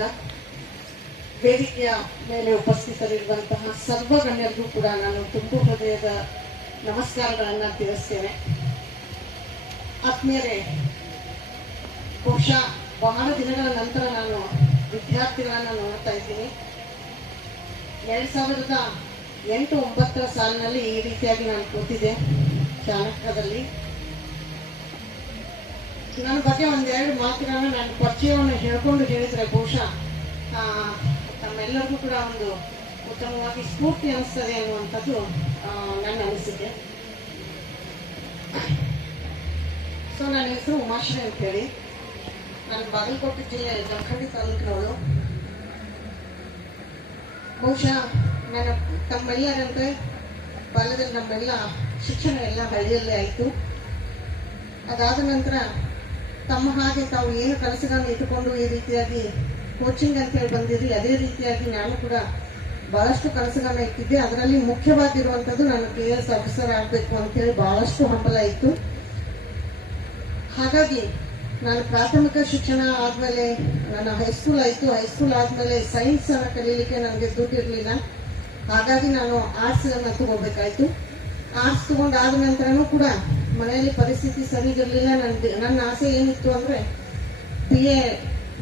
ನಮಸ್ಕಾರ. ವೇದಿಕೆಯ ಮೇಲೆ ಉಪಸ್ಥಿತರಿರುವಂತಹ ಸರ್ವ ಗಣ್ಯರಿಗೂ ಕೂಡ ನಾನು ತುಂಬು ಹೃದಯದ ನಮಸ್ಕಾರಗಳನ್ನು ತಿಳಿಸ್ತೇನೆ. ಆತ್ಮೀಯರೇ, ಬಹುಶಃ ಬಹಳ ದಿನಗಳ ನಂತರ ನಾನು ವಿದ್ಯಾರ್ಥಿಗಳನ್ನು ನೋಡ್ತಾ ಇದ್ದೀನಿ. 2008-09 ಸಾಲಿನಲ್ಲಿ ಈ ರೀತಿಯಾಗಿ ನಾನು ಕೂತಿದ್ದೆ ಚಾಣಕ್ಯದಲ್ಲಿ. ನನ್ನ ಬಗ್ಗೆ ಒಂದೆರಡು ಮಾತುಗಳನ್ನ ನಾನು ಪರಿಚಯವನ್ನು ಹೇಳ್ಕೊಂಡು ಹೇಳಿದರೆ ಬಹುಶಃ ತಮ್ಮೆಲ್ಲರಿಗೂ ಕೂಡ ಒಂದು ಉತ್ತಮವಾಗಿ ಸ್ಫೂರ್ತಿ ಅನಿಸ್ತದೆ ಅನ್ನುವಂಥದ್ದು ನನ್ನ ಅನಿಸಿಕೆ. ಸೊ ನನ್ನ ಹೆಸರು ಉಮಾಶ್ರೀ ಅಂತೇಳಿ, ನಾನು ಬಾಗಲಕೋಟೆ ಜಿಲ್ಲೆ ಜಮಖಂಡಿ ತಾಲೂಕಿನವಳು. ಬಹುಶಃ ನನ್ನ ತಮ್ಮೆಲ್ಲರಂತೆ ಬಾಲ್ಯದಲ್ಲಿ ನಮ್ಮೆಲ್ಲ ಶಿಕ್ಷಣ ಎಲ್ಲ ಹಳ್ಳಿಯಲ್ಲೇ ಆಯಿತು. ಅದಾದ ನಂತರ ತಮ್ಮ ಹಾಗೆ ತಾವು ಏನು ಕನಸುಗಳನ್ನು ಇಟ್ಟುಕೊಂಡು ಈ ರೀತಿಯಾಗಿ ಕೋಚಿಂಗ್ ಅಂತೇಳಿ ಬಂದಿದ್ರಿ, ಅದೇ ರೀತಿಯಾಗಿ ನಾನು ಕೂಡ ಬಹಳಷ್ಟು ಕನಸುಗಳನ್ನ ಇಟ್ಟಿದ್ದೆ. ಅದರಲ್ಲಿ ಮುಖ್ಯವಾಗಿರುವಂಥದ್ದು ನಾನು KS ಆಫೀಸರ್ ಆಗಬೇಕು ಅಂತೇಳಿ ಬಹಳಷ್ಟು ಹಂಬಲ ಇತ್ತು. ಹಾಗಾಗಿ ನಾನು ಪ್ರಾಥಮಿಕ ಶಿಕ್ಷಣ ಆದಮೇಲೆ ನನ್ನ ಹೈಸ್ಕೂಲ್ ಆಯಿತು. ಹೈಸ್ಕೂಲ್ ಆದಮೇಲೆ ಸೈನ್ಸ್ ಅನ್ನು ಕಲೀಲಿಕ್ಕೆ ನನಗೆ ದುಡ್ಡು ಇರಲಿಲ್ಲ. ಹಾಗಾಗಿ ನಾನು ಆರ್ಟ್ಸ್ ಅನ್ನು ತಗೋಬೇಕಾಯ್ತು. ಆರ್ಟ್ಸ್ ತಗೊಂಡಾದ ನಂತರನೂ ಕೂಡ ಮನೆಯಲ್ಲಿ ಪರಿಸ್ಥಿತಿ ಸರಿಗಿರಲಿಲ್ಲ. ನನ್ನ ಆಸೆ ಏನಿತ್ತು ಅಂದರೆ BA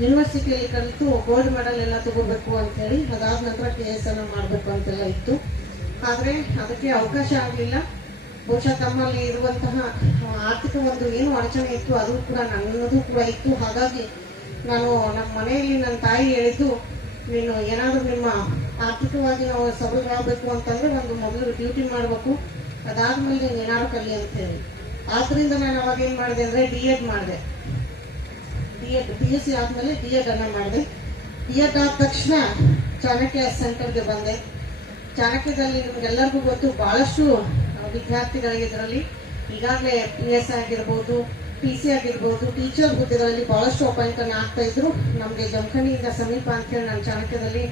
ಯೂನಿವರ್ಸಿಟಿಯಲ್ಲಿ ಕಲಿತು ಗೋಲ್ಡ್ ಮೆಡಲ್ ಎಲ್ಲ ತಗೋಬೇಕು ಅಂತೇಳಿ, ಅದಾದ ನಂತರ KS ಅನ್ನು ಮಾಡಬೇಕು ಅಂತೆಲ್ಲ ಇತ್ತು. ಆದರೆ ಅದಕ್ಕೆ ಅವಕಾಶ ಆಗಲಿಲ್ಲ. ಬಹುಶಃ ತಮ್ಮಲ್ಲಿ ಇರುವಂತಹ ಆರ್ಥಿಕ ಒಂದು ಏನು ಅಡಚಣೆ ಇತ್ತು ಅದು ಕೂಡ ನನ್ನದು ಕೂಡ ಇತ್ತು. ಹಾಗಾಗಿ ನಾನು ನಮ್ಮ ಮನೆಯಲ್ಲಿ ನನ್ನ ತಾಯಿ ಹೇಳಿದ್ದು, ನೀನು ಏನಾದರೂ ನಿಮ್ಮ ಆರ್ಥಿಕವಾಗಿ ನಾವು ಸಬಲರಾಗಬೇಕು ಅಂತಂದರೆ ಒಂದು ಮೊದಲು ಡ್ಯೂಟಿ ಮಾಡಬೇಕು, ಅದಾದ್ಮೇಲೆ ನೀನು ಏನಾದ್ರು ಕಲಿ ಅಂತ ಹೇಳಿ. ಆದ್ರಿಂದ ನಾನು ಅವಾಗ ಏನು ಮಾಡಿದೆ ಅಂದರೆ D.Ed ಮಾಡಿದೆ. BSc ಆದಮೇಲೆ D.Ed ಅನ್ನ ಮಾಡಿದೆ. D.Ed ಆದ ತಕ್ಷಣ ಚಾಣಕ್ಯ ಸೆಂಟರ್ಗೆ ಬಂದೆ. ಚಾಣಕ್ಯದಲ್ಲಿ ನಿಮ್ಗೆಲ್ಲರಿಗೂ ಗೊತ್ತು, ಬಹಳಷ್ಟು ವಿದ್ಯಾರ್ಥಿಗಳಿಗೆ ಇದರಲ್ಲಿ ಈಗಾಗಲೇ PS ಆಗಿರ್ಬೋದು, PC ಆಗಿರ್ಬೋದು, ಟೀಚರ್ ಹುದ್ದೆಗಳಲ್ಲಿ ಬಹಳಷ್ಟು ಅಪಾಯಿಂಟ್ ಅನ್ನು ಆಗ್ತಾ ಇದ್ರು. ನಮಗೆ ಜಮಖಂಡಿಯಿಂದ ಸಮೀಪ ಅಂತೇಳಿ ನಾನು ಚಾಣಕ್ಯದಲ್ಲಿ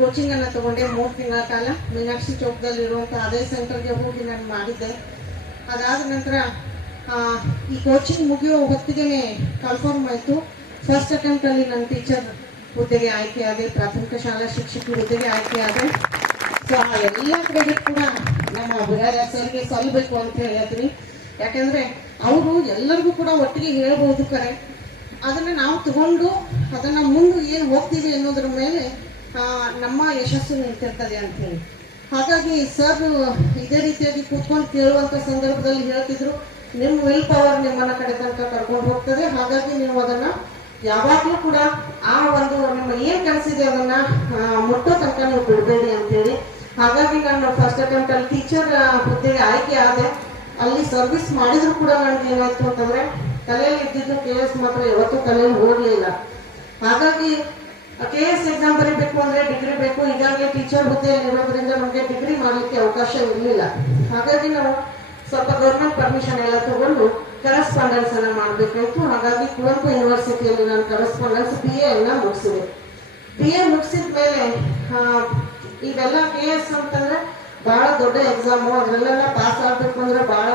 ಕೋಚಿಂಗ್ ಅನ್ನು ತಗೊಂಡೆ. 3 ತಿಂಗಳ ಕಾಲ ಮೀನಾಕ್ಷಿ ಚೌಕದಲ್ಲಿ ಇರುವಂತಹ ಅದೇ ಸೆಂಟರ್ಗೆ ಹೋಗಿ ನಾನು ಮಾಡಿದ್ದೆ. ಅದಾದ ನಂತರ ಈ ಕೋಚಿಂಗ್ ಮುಗಿಯೋ ಹೊತ್ತಿಗೆ ಕನ್ಫರ್ಮ್ ಆಯಿತು. ಫಸ್ಟ್ ಅಟೆಂಪ್ಟ್ ಅಲ್ಲಿ ನನ್ನ ಟೀಚರ್ ಹುದ್ದೆಗೆ ಆಯ್ಕೆ ಆದೆ, ಪ್ರಾಥಮಿಕ ಶಾಲಾ ಶಿಕ್ಷಕಿ ಹುದ್ದೆಗೆ ಆಯ್ಕೆ ಆದೆ. ಸೊ ಆ ಎಲ್ಲ ಕ್ರೆಡಿಟ್ ಕೂಡ ನಮ್ಮ ಬಿರಾದ ಸರ್ಗೆ ಸಲ್ಲಬೇಕು ಅಂತ ಹೇಳ್ತೀನಿ. ಯಾಕೆಂದ್ರೆ ಅವರು ಎಲ್ಲರಿಗೂ ಕೂಡ ಒಟ್ಟಿಗೆ ಹೇಳ್ಬೋದು ಕರೆ, ಅದನ್ನ ನಾವು ತಗೊಂಡು ಅದನ್ನ ಮುಂದೆ ಏನು ಹೋಗ್ತೀವಿ ಅನ್ನೋದ್ರ ಮೇಲೆ ನಮ್ಮ ಯಶಸ್ಸು ನಿಂತಿರ್ತದೆ ಅಂತ ಹೇಳಿ. ಹಾಗಾಗಿ ಸರ್ ಇದೇ ರೀತಿಯಾಗಿ ಕೂತ್ಕೊಂಡು ಕೇಳುವಂತ ಸಂದರ್ಭದಲ್ಲಿ ಹೇಳ್ತಿದ್ರು, ನಿಮ್ಮ ವಿಲ್ ಪವರ್ ನಿಮ್ಮನ್ನ ಕಡೆ ತನಕ ಕರ್ಕೊಂಡು ಹೋಗ್ತದೆ. ಹಾಗಾಗಿ ನೀವು ಅದನ್ನ ಯಾವಾಗ್ಲೂ ಕೂಡ ಆ ಒಂದು ನಿಮ್ಮ ಏನ್ ಕನಸಿದೆ ಅದನ್ನ ಮುಟ್ಟೋ ತನಕ ನೀವು ಬಿಡಬೇಡಿ ಅಂತೇಳಿ. ಹಾಗಾಗಿ ನಾನು ಫಸ್ಟ್ ಅಟೆಂಪ್ಟ್ ಅಲ್ಲಿ ಟೀಚರ್ ಹುದ್ದೆಗೆ ಆಯ್ಕೆ ಆದೆ. ಅಲ್ಲಿ ಸರ್ವಿಸ್ ಮಾಡಿದ್ರು ಕೂಡ ನನಗೆ ಏನಾಯ್ತು ಅಂತಂದ್ರೆ ತಲೆಯಲ್ಲಿ ಇದ್ದಿದ್ದು KS ಮಾತ್ರ ಯಾವತ್ತೂ ತಲೆಯಲ್ಲಿ ಹೋಗ್ಲಿಲ್ಲ. ಹಾಗಾಗಿ KS ಎಕ್ಸಾಮ್ ಬರೀಬೇಕು ಅಂದ್ರೆ ಡಿಗ್ರಿ ಬೇಕು. ಈಗಾಗಲೇ ಟೀಚರ್ ಹುದ್ದೆಯಲ್ಲಿ ಇರೋದ್ರಿಂದ ನಮಗೆ ಡಿಗ್ರಿ ಮಾಡ್ಲಿಕ್ಕೆ ಅವಕಾಶ ಇರಲಿಲ್ಲ. ಹಾಗಾಗಿ ನಾವು ಸ್ವಲ್ಪ ಗೌರ್ಮೆಂಟ್ ಪರ್ಮಿಷನ್ ಎಲ್ಲ ತಗೊಂಡು ಕರೆಸ್ಪಾಂಡೆನ್ಸ್ ಅನ್ನ ಮಾಡಬೇಕಾಯ್ತು. ಹಾಗಾಗಿ ಕುವೆಂಪು ಯೂನಿವರ್ಸಿಟಿಯಲ್ಲಿ ನಾನು ಕರೆಸ್ಪಾಂಡೆನ್ಸ್ BA ಅನ್ನ ಮುಗಿಸಿದೆ. BA ಮುಗಿಸಿದ ಮೇಲೆ ಇದೆಲ್ಲ KS ಅಂತಂದ್ರೆ ಬಹಳ ದೊಡ್ಡ ಎಕ್ಸಾಮು. ಅದ್ರಲ್ಲೆಲ್ಲ ಪಾಸ್ ಆಗ್ಬೇಕು ಅಂದ್ರೆ ಬಹಳ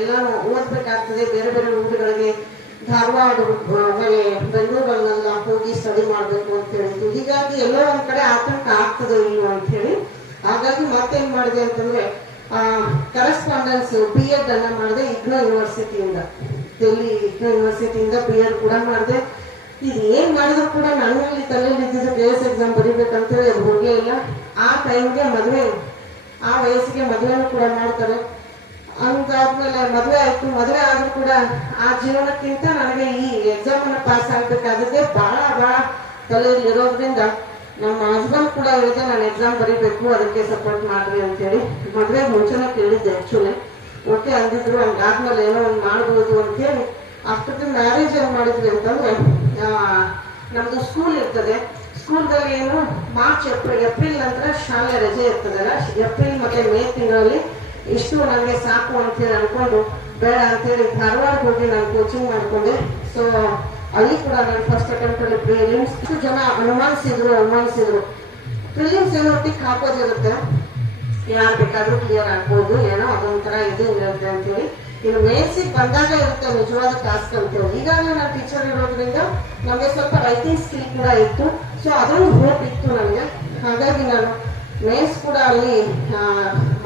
ಎಲ್ಲ ಓದ್ಬೇಕಾಗ್ತದೆ. ಬೇರೆ ಬೇರೆ ಊರುಗಳಿಗೆ ಧಾರವಾಡ ಆಮೇಲೆ ಬೆಂಗಳೂರಲ್ಲೆಲ್ಲ ಹೋಗಿ ಸ್ಟಡಿ ಮಾಡಬೇಕು ಅಂತ ಹೇಳಿದ್ರು. ಹೀಗಾಗಿ ಎಲ್ಲೋ ಒಂದ್ ಕಡೆ ಆತಂಕ ಆಗ್ತದೆ ಇಲ್ವೋ ಅಂತ ಹೇಳಿ ಹಾಗಾಗಿ ಮತ್ತೇನ್ ಮಾಡಿದೆ ಅಂತಂದ್ರೆ ಕರೆಸ್ಪಾಂಡೆನ್ಸ್ B.Ed ಅನ್ನ ಮಾಡಿದೆ. IGNOU ಯೂನಿವರ್ಸಿಟಿಯಿಂದ, ಡೆಲ್ಲಿ IGNOU ಯೂನಿವರ್ಸಿಟಿಯಿಂದ B.Ed ಕೂಡ ಮಾಡಿದೆ. ಇದು ಏನ್ ಮಾಡಿದ್ರು ಕೂಡ ನನ್ನಲ್ಲಿ ತಲೆಯಲ್ಲಿ ಇದ್ದಿದ್ದು KS ಎಕ್ಸಾಮ್ ಬರೀಬೇಕಂತೇಳಿ ಅದು ಹೋಗೇ ಇಲ್ಲ. ಆ ಟೈಮ್ಗೆ ಮದುವೆ, ಆ ವಯಸ್ಸಿಗೆ ಮದುವೆನೂ ಕೂಡ ಮಾಡ್ತಾರೆ. ಹಂಗಾದ್ಮೇಲೆ ಮದುವೆ ಆಯ್ತು. ಮದುವೆ ಆದ್ರೂ ಕೂಡ ಆ ಜೀವನಕ್ಕಿಂತ ನನಗೆ ಈ ಎಕ್ಸಾಮ್ ಅನ್ನ ಪಾಸ್ ಆಗ್ಬೇಕಾದದ್ದೇ ಬಹಳ ತಲೆಯಲ್ಲಿ ಇರೋದ್ರಿಂದ ನಮ್ಮ ಹಸ್ಬೆಂಡ್ ಕೂಡ ಹೇಳಿದೆ, ನಾನು ಎಕ್ಸಾಮ್ ಬರೀಬೇಕು, ಅದಕ್ಕೆ ಸಪೋರ್ಟ್ ಮಾಡ್ರಿ ಅಂತೇಳಿ. ಮದುವೆ ಮುಂಚೆನೇ ಕೇಳಿದ್ದೆ ಆಕ್ಚುಲಿ. ಓಕೆ ಅಂದಿದ್ರು. ಹಂಗಾದ್ಮೇಲೆ ಏನೋ ಒಂದು ಮಾಡ್ಬೋದು ಅಂತೇಳಿ ಆಫ್ಟರ್ ದಿ ಮ್ಯಾರೇಜ್ ಏನ್ ಮಾಡಿದ್ವಿ ಅಂತಂದ್ರೆ, ನಮ್ದು ಸ್ಕೂಲ್ ಇರ್ತದೆ. ಸ್ಕೂಲ್ದಲ್ಲಿ ಏನು ಮಾರ್ಚ್ ಏಪ್ರಿಲ್ ನಂತರ ಶಾಲೆ ರಜೆ ಇರ್ತದಲ್ಲ, ಏಪ್ರಿಲ್ ಮತ್ತೆ ಮೇ ತಿಂಗಳಲ್ಲಿ ಇಷ್ಟು ನನಗೆ ಸಾಕು ಅಂತೇಳಿ ಅನ್ಕೊಂಡು ಬೇಡ ಅಂತೇಳಿ ಧಾರವಾಡ ಹೋಗಿ ನಾನು ಕೋಚಿಂಗ್ ಮಾಡ್ಕೊಂಡೆ. ಸೊ ಅಲ್ಲಿ ಕೂಡ ನಾನು ಫಸ್ಟ್ ಅಟೆಂಪ್ಟ್ ಅಲ್ಲಿ ಪ್ರಿಲಿಮ್ಸ್ ಜನ ಅನುಮಾನಿಸಿದ್ರು. ಪ್ರಿಲಿಮ್ಸ್ ಏನೋ ಟಿಕ್ ಹಾಕೋದಿರುತ್ತೆ, ಯಾರು ಬೇಕಾದ್ರೂ ಕ್ಲಿಯರ್ ಆಗ್ಬೋದು, ಏನೋ ಅದೊಂಥರ ಇದು ಇರುತ್ತೆ ಅಂತೇಳಿ. ಇನ್ನು ಮೇನ್ಸಿಗೆ ಬಂದಾಗ ಇರುತ್ತೆ ನಿಜವಾದ ಟಾಸ್ಕ್ ಅಂತೇಳಿ. ಈಗಾಗಲೇ ನಾನು ಟೀಚರ್ ಇರೋದ್ರಿಂದ ನಮಗೆ ಸ್ವಲ್ಪ ರೈಟಿಂಗ್ ಸ್ಕಿಲ್ ಕೂಡ ಇತ್ತು. ಸೊ ಅದೊಂದು ಹೋಪ್ ಇತ್ತು ನನಗೆ. ಹಾಗಾಗಿ ನಾನು ಮೇನ್ಸ್ ಕೂಡ ಅಲ್ಲಿ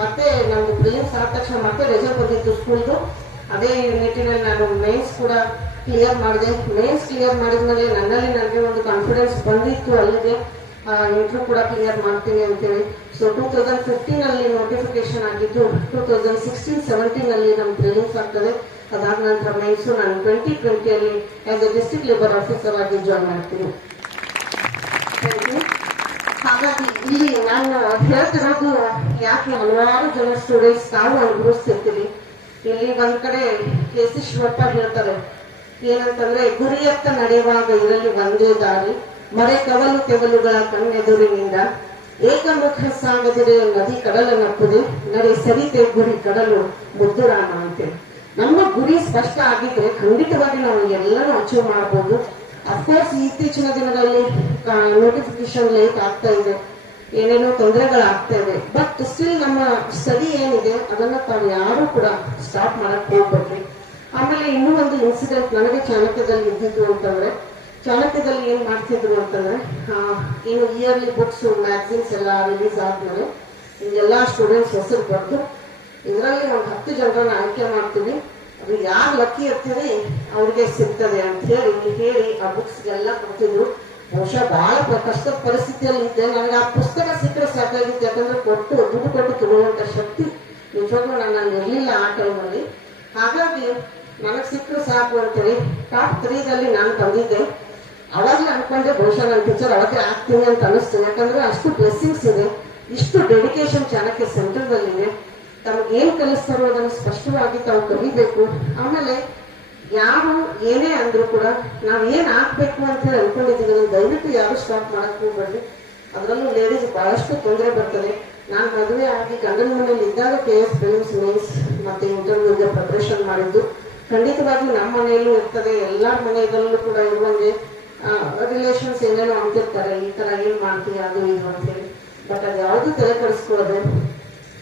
ಮತ್ತೆ ನಮ್ದು ಪ್ರಿಲಿಮ್ಸ್ ಆದ ತಕ್ಷಣ ಮತ್ತೆ ರಿಸಲ್ಟ್ ಬಂದಿತ್ತು ಸ್ಕೂಲ್ದು. ಅದೇ ನಿಟ್ಟಿನಲ್ಲಿ ನಾನು ಮೇನ್ಸ್ ಕೂಡ ಕ್ಲಿಯರ್ ಮಾಡಿದೆ. ಮೇನ್ಸ್ ಕ್ಲಿಯರ್ ಮಾಡಿದ್ಮೇಲೆ ನನ್ನಲ್ಲಿ ನನಗೆ ಒಂದು ಕಾನ್ಫಿಡೆನ್ಸ್ ಬಂದಿತ್ತು ಅಲ್ಲಿಗೆ ಇಂಟರ್ವ್ಯೂ ಕೂಡ ಕ್ಲಿಯರ್ ಮಾಡ್ತೀನಿ ಅಂತೇಳಿ. ಸೊ 2015 ನೋಟಿಫಿಕೇಶನ್ ಆಗಿದ್ದು 2016-17 ನಮ್ಮ ಪ್ರಿಲಿಮ್ಸ್ ಆಗ್ತದೆ. ಅದಾದ ನಂತರ ಮೇನ್ಸು ನಾನು 2020 as A district labour officer ಆಗಿ ಜಾಯ್ನ್ ಮಾಡ್ತೀನಿ. ಹಾಗಾಗಿ ಇಲ್ಲಿ ನಾನು ಹೇಳ್ತಿರೋದು ಯಾಕೆ ಹಲವಾರು ಜನ ಸ್ಟೂಡೆಂಟ್ಸ್ ನಾವು ಅನುಭವಿಸ್ತಿರ್ತೀವಿ. ಇಲ್ಲಿ ಒಂದ್ ಕಡೆ ಕೆ.ಸಿ. ಶಿವಪ್ಪ ಹೇಳ್ತಾರೆ ಏನಂತಂದ್ರೆ, ಗುರಿಯತ್ತ ನಡೆಯುವಾಗ ಇರಲಿ ಒಂದೇ ದಾರಿ, ಮರೆ ಕವಲು ತೆವಲುಗಳ ಕಣ್ಣೆದುರಿನಿಂದ, ಏಕಮುಖ ಸಾಗದಿರೆ ನದಿ ಕಡಲ ನಪ್ಪುದೆ, ನಡೆ ಸರಿತೆ ಗುರಿ ಕಡಲು ಮುದ್ದುರಾಮ ಅಂತೇಳಿ. ನಮ್ಮ ಗುರಿ ಸ್ಪಷ್ಟ ಆಗಿದ್ರೆ ಖಂಡಿತವಾಗಿ ನಾವು ಎಲ್ಲರೂ ಅಚೀವ್ ಮಾಡಬಹುದು. ಅಫ್ಕೋರ್ಸ್ ಇತ್ತೀಚಿನ ದಿನಗಳಲ್ಲಿ ನೋಟಿಫಿಕೇಶನ್ ಲೇಟ್ ಆಗ್ತಾ ಇದೆ, ಏನೇನೋ ತೊಂದರೆಗಳಾಗ್ತಾ ಇದೆ. ಬಟ್ ಸ್ಟಿಲ್ ನಮ್ಮ ಸ್ಟಡಿ ಏನಿದೆ ಅದನ್ನ ತಾವು ಯಾರು ಕೂಡ ಸ್ಟಾಪ್ ಮಾಡಕ್ ಹೋಗ್ಬೇಡ್ರಿ. ಆಮೇಲೆ ಇನ್ನೂ ಒಂದು ಇನ್ಸಿಡೆಂಟ್ ನನಗೆ ಚಾಣಕ್ಯದಲ್ಲಿ ಇದ್ದಿದ್ದು ಅಂತಂದ್ರೆ, ಚಾಣಕ್ಯದಲ್ಲಿ ಏನ್ ಮಾಡ್ತಿದ್ರು ಅಂತಂದ್ರೆ, ಏನು ಇಯರ್ಲಿ ಬುಕ್ಸ್ ಮ್ಯಾಗಝಿನ್ಸ್ ಎಲ್ಲ ರಿಲೀಸ್ ಆದ್ಮೇಲೆ ಎಲ್ಲಾ ಸ್ಟೂಡೆಂಟ್ಸ್ ಹೆಸರು ಬರೆದು ಇದರಲ್ಲಿ ಒಂದು 10 ಜನರನ್ನ ಆಯ್ಕೆ ಮಾಡ್ತೀವಿ, ಅದು ಯಾರು ಲಕ್ಕಿ ಇರ್ತೀರಿ ಅವ್ರಿಗೆ ಸಿಗ್ತದೆ ಅಂತ ಹೇಳಿ ಆ ಬುಕ್ಸ್ ಎಲ್ಲ ಕೊಡ್ತಿದ್ರು. ಬಹುಶಃ ಬಹಳ ಕಷ್ಟದ ಪರಿಸ್ಥಿತಿಯಲ್ಲಿ ಇದ್ದೆ. ನನಗೆ ಆ ಪುಸ್ತಕ ಸಿಕ್ಕರೆ ಸಾಕಾಗಿತ್ತು, ಯಾಕಂದ್ರೆ ದುಡ್ಡು ಕೊಟ್ಟು ತಗೊಳ್ಳುವಂತ ಶಕ್ತಿ ನಿಜವಾಗ್ಲೂ ನನ್ನಲ್ಲಿ ಇರಲಿಲ್ಲ ಆ ಟೈಮಲ್ಲಿ. ಹಾಗಾಗಿ ನನಗೆ ಸಿಕ್ಕರೆ ಸಾಕು ಅಂತೇಳಿ ಟಾಪ್ 3 ನಾನು ಬಂದಿದ್ದೆ. ಅವಾಗಲೇ ಅನ್ಕೊಂಡೆ ಬಹುಶಃ ನನ್ನ ಟೀಚರ್ ಅವಾಗೆ ಆಗ್ತೀನಿ ಅಂತ ಅನಿಸ್ತು. ಯಾಕಂದ್ರೆ ಅಷ್ಟು ಬ್ಲೆಸ್ಸಿಂಗ್ಸ್ ಇದೆ, ಇಷ್ಟು ಡೆಡಿಕೇಶನ್ ಚಾಣಕ್ಯ ಸೆಂಟರ್ದಲ್ಲಿದೆ. ತಮಗೆ ಏನ್ ಕಲಿಸ್ತಾರೋ ಅದನ್ನು ಸ್ಪಷ್ಟವಾಗಿ ತಾವು ಕಲಿಬೇಕು. ಆಮೇಲೆ ಯಾರು ಏನೇ ಅಂದ್ರೂ ಕೂಡ ನಾವ್ ಏನ್ ಆಗ್ಬೇಕು ಅಂತ ಹೇಳಿ ಅನ್ಕೊಂಡಿದ್ದೀವಿ, ದಯವಿಟ್ಟು ಯಾರು ಸ್ಟಾಪ್ ಮಾಡಕ್ ಹೋಗ್ಬೇಡ್ರಿ. ಅದರಲ್ಲೂ ಲೇಡೀಸ್ ಬಹಳಷ್ಟು ತೊಂದರೆ ಬರ್ತದೆ. ನಾನು ಮದುವೆ ಆಗಿ ಗಂಡನ ಮನೇಲಿ ಇದ್ದಾಗ KS ಪ್ರಿಲಿಮ್ಸ್ ಮೇನ್ಸ್ ಮತ್ತೆ ಇಂಟರ್ವ್ಯೂಗೆ ಪ್ರಿಪರೇಷನ್ ಮಾಡಿದ್ದು. ಖಂಡಿತವಾಗಿ ನಮ್ಮ ಮನೆಯಲ್ಲೂ ಇರ್ತದೆ, ಎಲ್ಲಾರ ಮನೆಯಲ್ಲೂ ಕೂಡ ಇರುವಂಗೆ ರಿಲೇಷನ್ಸ್ ಏನೇನೋ ಅಂತಿರ್ತಾರೆ, ಈ ತರ ಏನ್ ಮಾಡ್ತೀವಿ ಅದು ಇದು ಅಂತ ಹೇಳಿ. ಬಟ್ ಅದು ಯಾವುದು ತಲೆ ಕೆಡಿಸ್ಕೊಳ್ಳೋದು,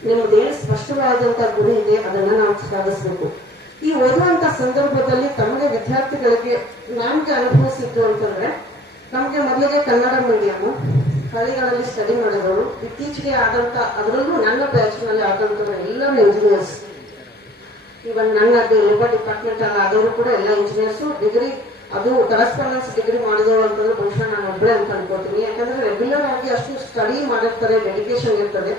ನಿಮ್ದೇನು ಸ್ಪಷ್ಟವಾದಂತ ಗುರಿ ಇದೆ ಅದನ್ನ ನಾವು ಸಾಧಿಸ್ಬೇಕು. ಈ ಓದುವಂತ ಸಂದರ್ಭದಲ್ಲಿ ತಮಗೆ ವಿದ್ಯಾರ್ಥಿಗಳಿಗೆ ನಮ್ಗೆ ಅನುಭವಿಸಿದ್ದು ಅಂತಂದ್ರೆ, ನಮ್ಗೆ ಮೊದಲಿಗೆ ಕನ್ನಡ ಮೀಡಿಯಂ ಹಳ್ಳಿಗಳಲ್ಲಿ ಸ್ಟಡಿ ಮಾಡಿದವರು, ಇತ್ತೀಚೆಗೆ ಆದಂತ ಅದರಲ್ಲೂ ನನ್ನ ಬ್ಯಾಚ್ ನಲ್ಲಿ ಆದಂತ ಎಲ್ಲರೂ ಇಂಜಿನಿಯರ್ಸ್. ಇವನ್ ನನ್ನ ಲೇಬರ್ ಡಿಪಾರ್ಟ್ಮೆಂಟ್ ಅಲ್ಲಿ ಆದವರು ಕೂಡ ಎಲ್ಲ ಇಂಜಿನಿಯರ್ಸ್. ಡಿಗ್ರಿ ಅದು ಕರೆಸ್ಪಾಂಡೆನ್ಸ್ ಡಿಗ್ರಿ ಮಾಡಿದವರು ಅಂತಂದ್ರೆ ಬಹುಶಃ ನಾನು ಒಬ್ಬಳೇ ಅಂತ ಅನ್ಕೋತೀನಿ. ಯಾಕಂದ್ರೆ ರೆಗ್ಯುಲರ್ ಆಗಿ ಅಷ್ಟು ಸ್ಟಡಿ ಮಾಡಿರ್ತಾರೆ, ಡೆಡಿಕೇಶನ್ ಇರ್ತದೆ.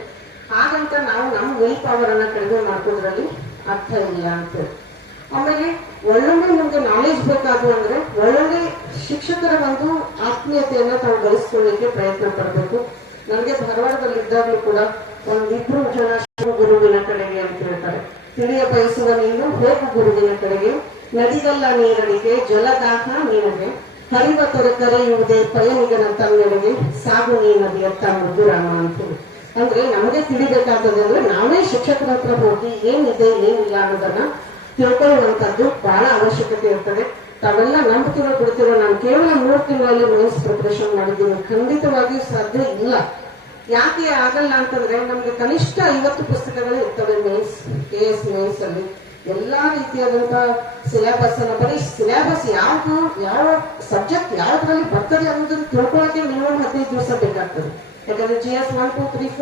ಹಾಗಂತ ನಾವು ನಮ್ಮ ವಿಲ್ ಪವರ್ ಅನ್ನ ಕಡಿಮೆ ಮಾಡ್ಕೋದ್ರಲ್ಲಿ ಅರ್ಥ ಇಲ್ಲ ಅಂತೇಳಿ. ಆಮೇಲೆ ಒಳ್ಳೊಳ್ಳೆ ನಮ್ಗೆ ನಾಲೆಜ್ ಬೇಕಾದ್ರು ಅಂದ್ರೆ ಒಳ್ಳೊಳ್ಳೆ ಶಿಕ್ಷಕರ ಒಂದು ಆತ್ಮೀಯತೆಯನ್ನ ತಾವು ಗಳಿಸ್ಕೊಳ್ಳಿಕ್ಕೆ ಪ್ರಯತ್ನ ಪಡಬೇಕು. ನನಗೆ ಧಾರವಾಡದಲ್ಲಿ ಇದ್ದಾಗಲೂ ಕೂಡ ಒಂದಿಬ್ರು ಜನ ಗುರುವಿನ ಕಡೆಗೆ ಅಂತ ಹೇಳ್ತಾರೆ. ತಿಳಿಯ ಬಯಸುವ ನೀನು ಹೋಗು ಗುರುವಿನ ಕಡೆಗೆ, ನದಿಗಲ್ಲ ನೀರಡಿಗೆ ಜಲದಾಹ ನೀರಿಗೆ, ಹರಿವ ಕರೆಯುವುದೇ ಪಯಣಿಗನ ತನ್ನೆಡೆಗೆ, ಸಾಗು ನೀ ನದಿಯತ್ತ ಮಧುರಾಮ ಅಂತೇಳಿ. ಅಂದ್ರೆ ನಮಗೆ ತಿಳಿಬೇಕಾಗ್ತದೆ ಅಂದ್ರೆ ನಾವೇ ಶಿಕ್ಷಕರ ಹತ್ರ ಹೋಗಿ ಏನಿದೆ ಏನಿಲ್ಲ ಅನ್ನೋದನ್ನ ತಿಳ್ಕೊಳ್ಳುವಂತದ್ದು ಬಹಳ ಅವಶ್ಯಕತೆ ಇರ್ತದೆ. ತಾವೆಲ್ಲ ನಂಬ್ತಿರೋ ಬಿಡ್ತಿರೋ, ನಾನು ಕೇವಲ 3 ತಿಂಗಳಲ್ಲಿ ಮೇನ್ಸ್ ಪ್ರಿಪರೇಷನ್ ಮಾಡಿದ್ದೀನಿ. ಖಂಡಿತವಾಗಿಯೂ ಸಾಧ್ಯ ಇಲ್ಲ. ಯಾಕೆ ಆಗಲ್ಲ ಅಂತಂದ್ರೆ, ನಮ್ಗೆ ಕನಿಷ್ಠ 50 ಪುಸ್ತಕಗಳು ಇರ್ತವೆ ಮೇನ್ಸ್ KS ಮೇನ್ಸ್ ಅಲ್ಲಿ. ಎಲ್ಲಾ ರೀತಿಯಾದಂತ ಸಿಲೆಬಸ್ ಅನ್ನ, ಬರೀ ಸಿಲೆಬಸ್ ಯಾವ್ದು ಯಾವ ಸಬ್ಜೆಕ್ಟ್ ಯಾವ್ದ್ರಲ್ಲಿ ಬರ್ತದೆ ಅನ್ನೋದನ್ನ ತಿಳ್ಕೊಳ್ಳೋಕೆ ಮಿನಿಮಮ್ 15 ದಿವಸ ಬೇಕಾಗ್ತದೆ. ಯಾಕಂದ್ರೆ GS 1, 2, 3, 4